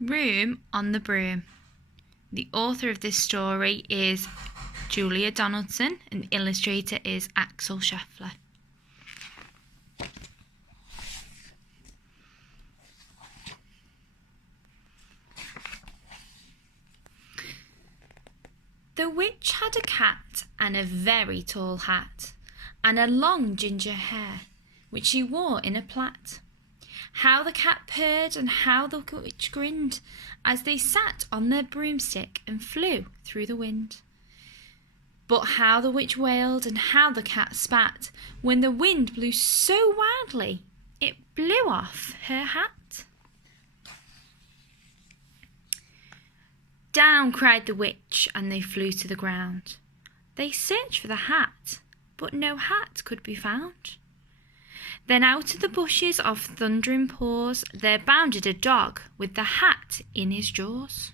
Room on the Broom. The author of this story is Julia Donaldson and the illustrator is Axel Scheffler. The witch had a cat and a very tall hat, and a long ginger hair, which she wore in a plait. How the cat purred and how the witch grinned, as they sat on their broomstick and flew through the wind. But how the witch wailed and how the cat spat, when the wind blew so wildly it blew off her hat. Down cried the witch, and they flew to the ground. They searched for the hat, but no hat could be found. Then out of the bushes of thundering paws there bounded a dog with the hat in his jaws.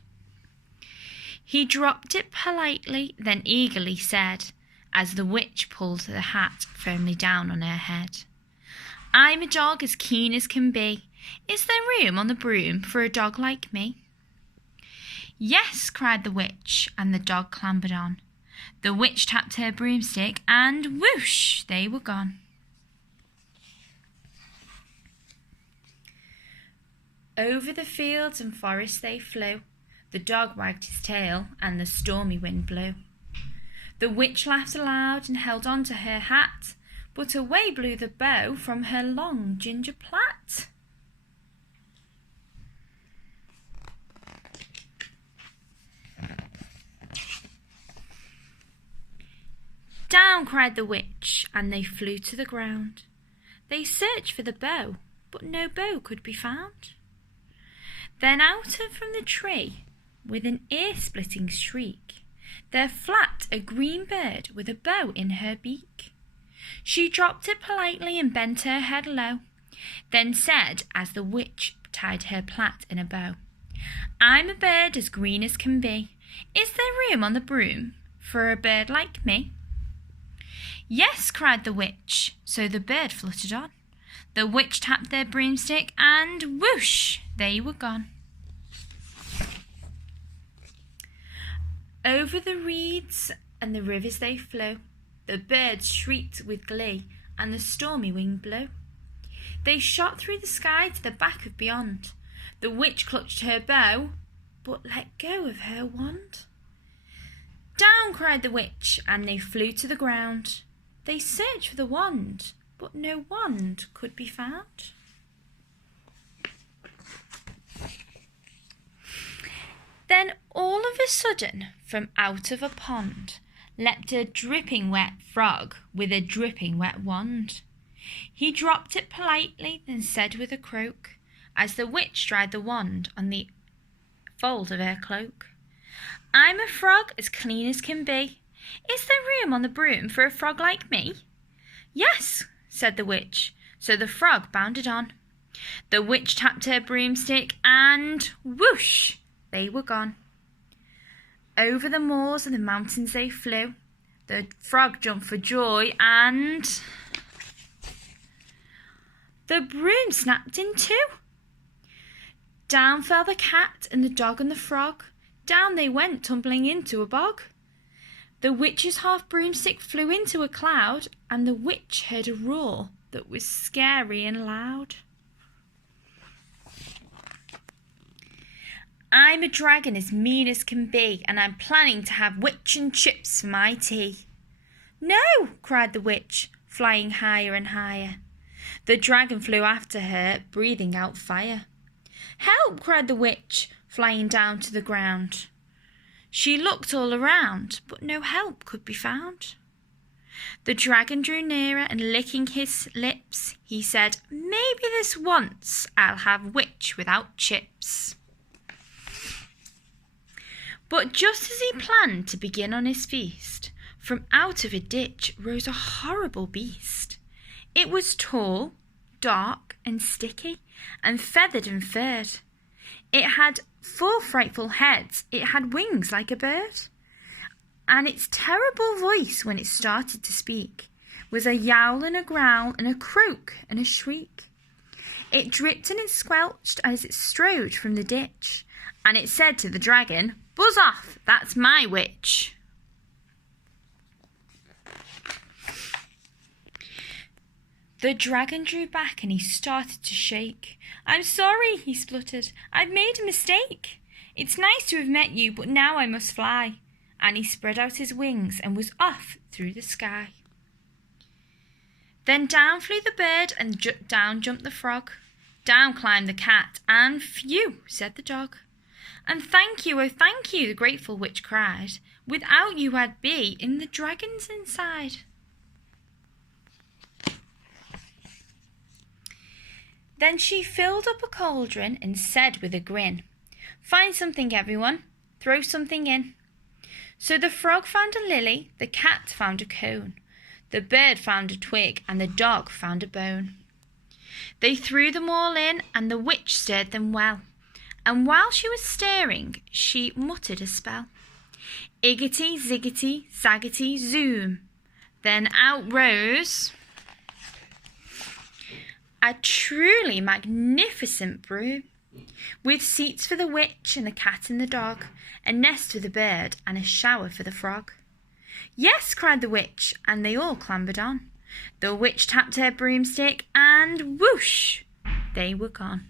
He dropped it politely, then eagerly said, as the witch pulled the hat firmly down on her head, "I'm a dog as keen as can be. Is there room on the broom for a dog like me?" "Yes," cried the witch, and the dog clambered on. The witch tapped her broomstick, and whoosh, they were gone. Over the fields and forests they flew. The dog wagged his tail, and the stormy wind blew. The witch laughed aloud and held on to her hat, but away blew the bow from her long ginger plait. Down cried the witch, and they flew to the ground. They searched for the bow, but no bow could be found. Then out from the tree, with an ear-splitting shriek, there flapped a green bird with a bow in her beak. She dropped it politely and bent her head low, then said, as the witch tied her plait in a bow, "I'm a bird as green as can be. Is there room on the broom for a bird like me?" "Yes," cried the witch, so the bird fluttered on. The witch tapped their broomstick, and whoosh, they were gone. Over the reeds and the rivers they flew. The birds shrieked with glee, and the stormy wind blew. They shot through the sky to the back of beyond. The witch clutched her bow, but let go of her wand. Down cried the witch, and they flew to the ground. They searched for the wand, but no wand could be found. Then all of a sudden, from out of a pond, leapt a dripping wet frog with a dripping wet wand. He dropped it politely, then said with a croak, as the witch dried the wand on the fold of her cloak, "I'm a frog as clean as can be. Is there room on the broom for a frog like me?" "Yes," said the witch, so the frog bounded on. The witch tapped her broomstick, and whoosh, they were gone. Over the moors and the mountains they flew. The frog jumped for joy, and the broom snapped in two. Down fell the cat and the dog and the frog. Down they went tumbling into a bog. The witch's half broomstick flew into a cloud, and the witch heard a roar that was scary and loud. "I'm a dragon as mean as can be, and I'm planning to have witch and chips for my tea." "No," cried the witch, flying higher and higher. The dragon flew after her, breathing out fire. "Help!" cried the witch, flying down to the ground. She looked all around, but no help could be found. The dragon drew nearer, and licking his lips, he said, "Maybe this once I'll have witch without chips." But just as he planned to begin on his feast, from out of a ditch rose a horrible beast. It was tall, dark and sticky, and feathered and furred. It had 4 frightful heads, it had wings like a bird, and its terrible voice when it started to speak was a yowl and a growl and a croak and a shriek. It dripped and it squelched as it strode from the ditch, and it said to the dragon, "Buzz off, that's my witch." The dragon drew back and he started to shake. "I'm sorry," he spluttered. "I've made a mistake. It's nice to have met you, but now I must fly." And he spread out his wings and was off through the sky. Then down flew the bird and down jumped the frog. Down climbed the cat and phew, said the dog. "And thank you, oh thank you," the grateful witch cried. "Without you I'd be in the dragon's inside." Then she filled up a cauldron and said with a grin, "Find something, everyone, throw something in." So the frog found a lily, the cat found a cone, the bird found a twig, and the dog found a bone. They threw them all in, and the witch stirred them well, and while she was stirring, she muttered a spell. Iggity, ziggity, zaggity, zoom. Then out rose a truly magnificent broom, with seats for the witch and the cat and the dog, a nest for the bird and a shower for the frog. "Yes," cried the witch, and they all clambered on. The witch tapped her broomstick and whoosh, they were gone.